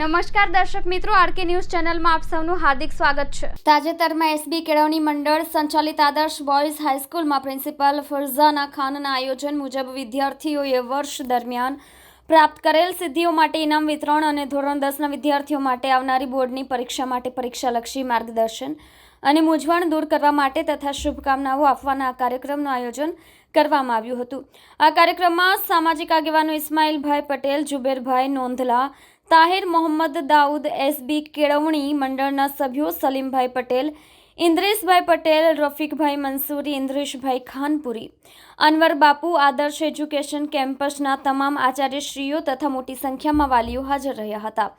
નમસ્કાર દર્શક મિત્રો, આરકે ન્યૂઝ ચેનલમાં આપ સૌનું હાર્દિક સ્વાગત છે। તાજેતરમાં એસબી કેળવણી મંડળ સંચાલિત આદર્શ બોયઝ હાઈસ્કૂલમાં પ્રિન્સિપાલ ફરઝાના ખાનના આયોજન મુજબ વિદ્યાર્થીઓએ વર્ષ દરમિયાન પ્રાપ્ત કરેલ સિદ્ધિઓ માટે ઇનામ વિતરણ અને ધોરણ 10ના વિદ્યાર્થીઓ માટે આવનારી બોર્ડની પરીક્ષા માટે પરીક્ષાલક્ષી માર્ગદર્શન અને મૂંઝવણ દૂર કરવા માટે તથા શુભકામનાઓ આપવાના આ કાર્યક્રમનું આયોજન કરવામાં આવ્યું હતું। આ કાર્યક્રમમાં સામાજિક આગેવાનો ઇસ્માઇલભાઈ પટેલ, જુબેરભાઈ નોંધલા, તાહિર મોહમ્મદ દાઉદ, એસબી કેળવણી મંડળના સભ્યો સલીમભાઈ પટેલ, ઇન્દ્રેશભાઈ પટેલ, રફીકભાઈ મંસૂરી, ઇન્દ્રેશભાઈ ખાનપુરી, અનવર બાપુ, આદર્શ એજ્યુકેશન કેમ્પસના તમામ આચાર્યશ્રીઓ તથા મોટી સંખ્યામાં વાલીઓ હાજર રહ્યા હતા।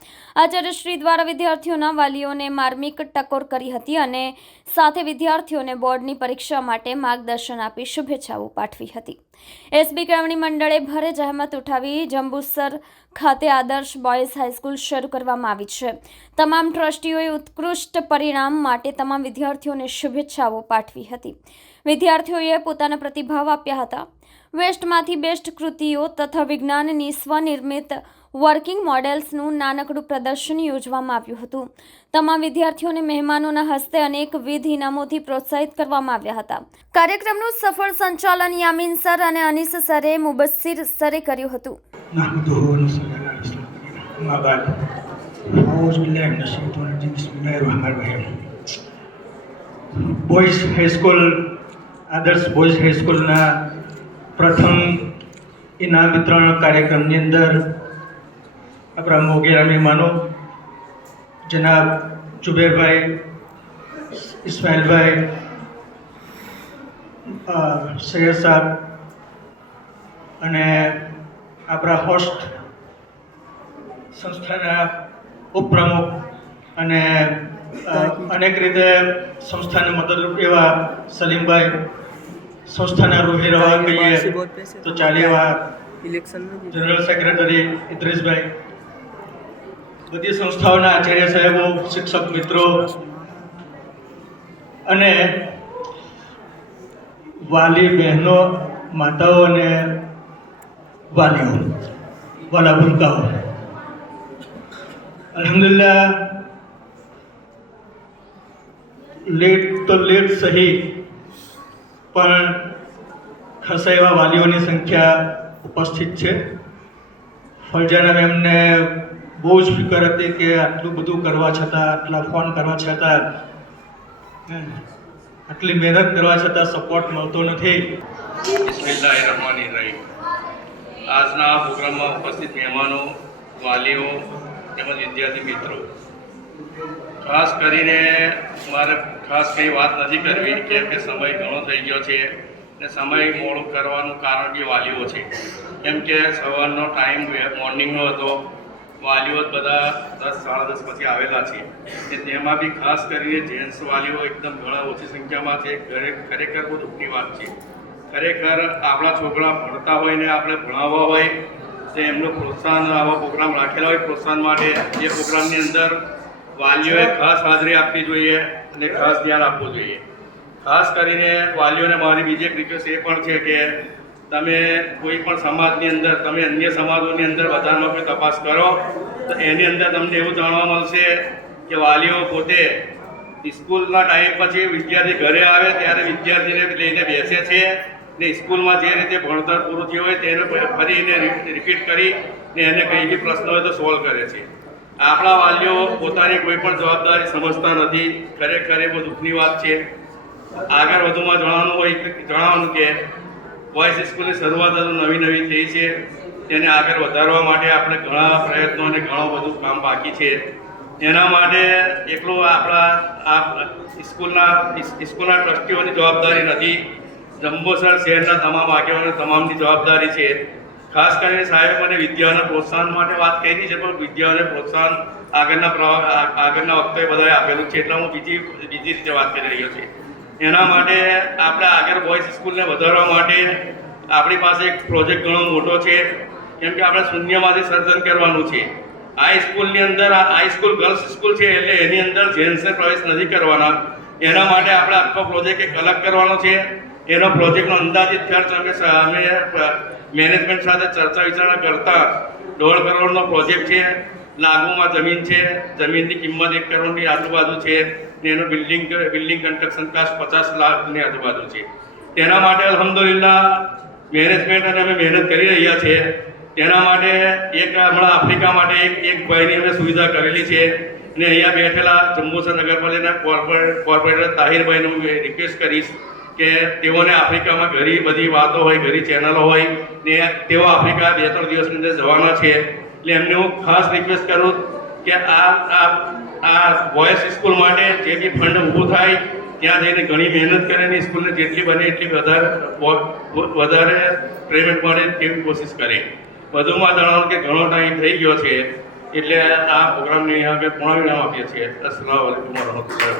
આચાર્યશ્રી દ્વારા વિદ્યાર્થીઓના વાલીઓને માર્મિક ટકોર કરી હતી અને સાથે વિદ્યાર્થીઓને બોર્ડની પરીક્ષા માટે માર્ગદર્શન આપી શુભેચ્છાઓ પાઠવી હતી। એસબી કેળવણી મંડળે ભારે જહેમત ઉઠાવી જંબુસર ખાતે આદર્શ બોયઝ હાઈસ્કૂલ શરૂ કરવામાં આવી છે। તમામ ટ્રસ્ટીઓએ ઉત્કૃષ્ટ પરિણામ માટે તમામ વિદ્યાર્થીઓને શુભેચ્છાઓ પાઠવી હતી। વિદ્યાર્થીઓએ પોતાના પ્રતિભાવ આપ્યા હતા। વેસ્ટમાંથી બેસ્ટ કૃતિઓ તથા વિજ્ઞાનની સ્વનિર્મિત વર્કિંગ મોડેલ્સનું નાનકડું પ્રદર્શન યોજવામાં આવ્યું હતું। તમામ વિદ્યાર્થીઓને મહેમાનોના હસ્તે અનેકવિધ ઇનામોથી પ્રોત્સાહિત કરવામાં આવ્યા હતા। કાર્યક્રમનું સફળ સંચાલન યામીન સર અને અનીસ સરે, મુબસ્સીર સરે કર્યું હતું। બોયઝ હાઈસ્કૂલ આદર્શ બોયઝ હાઈસ્કૂલના પ્રથમ ઇનામ વિતરણ કાર્યક્રમની અંદર આપણા મોગેરા મહેમાનો જનાબ જુબેરભાઈ, ઇસ્માઇલભાઈ, સૈયદ સાહેબ અને આપણા હોસ્ટ સંસ્થાના ઉપપ્રમુખ અને અનેક રીતે સંસ્થાને મદદરૂપ એવા સલીમભાઈ, સંસ્થાના રૂહી રવા કહીએ તો ચાલે એવા જનરલ સેક્રેટરી ઇદ્રીસભાઈ, બધી સંસ્થાઓના આચાર્ય સાહેબો, શિક્ષક મિત્રો અને વાલી બહેનો, માતાઓ અને વાલીઓ, વાલા ભૂલકાઓ, અલ્હમ્દુલિલ્લાહ લેટ તો લેટ સહી પણ ખાસા એવા વાલીઓની સંખ્યા ઉપસ્થિત છે। ફરજાના મેમને બહુ જ ફિકર હતી કે આટલું બધું કરવા છતાં, આટલા ફોન કરવા છતાં, આટલી મહેનત કરવા છતાં સપોર્ટ મળતો નથી। બિસ્મિલ્લાહિર્રહમાનિર્રહીમ। આજના આ પ્રોગ્રામમાં ઉપસ્થિત મહેમાનો, વાલીઓ તેમજ વિદ્યાર્થી મિત્રો, ખાસ કરીને મારે કંઈ વાત નથી કરવી કેમ કે સમય ઘણો થઈ ગયો છે અને સમય મોડું કરવાનું કારણ બી વાલીઓ છે। કેમ કે સવારનો ટાઈમ મોર્નિંગનો હતો, વાલીઓ બધા 10, 10:30 પછી આવેલા છે કે તેમાં બી ખાસ કરીને જેન્ટ્સ વાલીઓ એકદમ ઘણા ઓછી સંખ્યામાં છે। ખરેખર બહુ દુઃખની વાત છે। ખરેખર આપણા છોકરા ભણતા હોય ને આપણે ભણાવવા હોય તો એમનું પ્રોત્સાહન, આવા પ્રોગ્રામ રાખેલા હોય પ્રોત્સાહન માટે, એ પ્રોગ્રામની અંદર વાલીઓએ ખાસ હાજરી આપવી જોઈએ અને ખાસ ધ્યાન આપવું જોઈએ। ખાસ કરીને વાલીઓને મારી બીજી એક રિક્વેસ્ટ એ પણ છે કે તમે કોઈ પણ સમાજની અંદર, તમે અન્ય સમાજોની અંદર બજારમાં કોઈ તપાસ કરો તો એની અંદર તમને એવું જાણવા મળશે કે વાલીઓ પોતે સ્કૂલના ટાઈમ પછી વિદ્યાર્થી ઘરે આવે ત્યારે વિદ્યાર્થીને લઈને બેસે છે ને સ્કૂલમાં જે રીતે ભણતર પૂરું થયું હોય તેને ફરી એને રિપીટ કરી ને એને કંઈ બી પ્રશ્ન હોય તો સોલ્વ કરે છે। આપણા વાલીઓ પોતાની કોઈ પણ જવાબદારી સમજતા નથી। ખરેખર એ બહુ દુઃખની વાત છે। આગળ વધુમાં જણાવવાનું કે બોયઝ સ્કૂલની શરૂઆત નવી થઈ છે, તેને આગળ વધારવા માટે આપણે ઘણા પ્રયત્નો અને ઘણું બધું કામ બાકી છે। એના માટે એકલું આપણા સ્કૂલના ટ્રસ્ટીઓની જવાબદારી નથી, જંબુસર શહેરના તમામ આગેવાનો તમામની જવાબદારી છે। ખાસ કરીને સાહેબ મને વિદ્યાઓના પ્રોત્સાહન માટે વાત કરી છે, પણ વિદ્યાઓને પ્રોત્સાહન આગળના વખતે બધાએ આપેલું છે, એટલે હું બીજી રીતે વાત કરી રહ્યો છું। એના માટે આપણે આગળ બોયઝ સ્કૂલને વધારવા માટે આપણી પાસે એક પ્રોજેક્ટ ઘણો મોટો છે, કેમ કે આપણે શૂન્યમાંથી સર્જન કરવાનું છે। આ સ્કૂલની અંદર, આ સ્કૂલ ગર્લ્સ સ્કૂલ છે એટલે એની અંદર જેન્ટ્સને પ્રવેશ નથી કરવાના। એના માટે આપણે આખો પ્રોજેક્ટ એક અલગ કરવાનો છે। એનો પ્રોજેક્ટનો અંદાજિત ખર્ચ અમે મેનેજમેન્ટ સાથે ચર્ચા વિચારણા કરતા 1.5 કરોડનો પ્રોજેક્ટ છે। લાગુમાં જમીન છે, જમીનની કિંમત 1 કરોડની આજુબાજુ છે ને એનું બિલ્ડિંગ કન્સ્ટ્રક્શન કાસ્ટ 50 લાખની આજુબાજુ છે. તેના માટે અલ્હમ્દુલિલ્લાહ મેનેજમેન્ટ અને અમે મહેનત કરી રહ્યા છીએ. તેના માટે હમણાં આફ્રિકા માટે એક ભાઈની અમે સુવિધા કરેલી છે ને અહીંયા બેઠેલા જંબુસર નગરપાલિકાના કોર્પોરેટર તાહિરભાઈને હું રિક્વેસ્ટ કરીશ કે તેઓને આફ્રિકામાં ઘણી બધી વાતો હોય, ઘણી ચેનલો હોય ને તેઓ આફ્રિકા 2-3 દિવસની અંદર જવાના છે. એટલે એમને હું ખાસ રિક્વેસ્ટ કરું કે આ બોયઝ સ્કૂલ માટે જે બી ફંડ ઊભું થાય ત્યાં જઈને ઘણી મહેનત કરીને સ્કૂલને જેટલી બને એટલી વધારે પેમેન્ટ મળે તેવી કોશિશ કરે. વધુમાં જણાવું કે ઘણો ટાઈમ થઈ ગયો છે એટલે આ પ્રોગ્રામને આગળ પૂર્ણ વિરામ આપીએ છીએ. અસ્સલામુ અલૈકુમ વરહમતુલ્લાહ.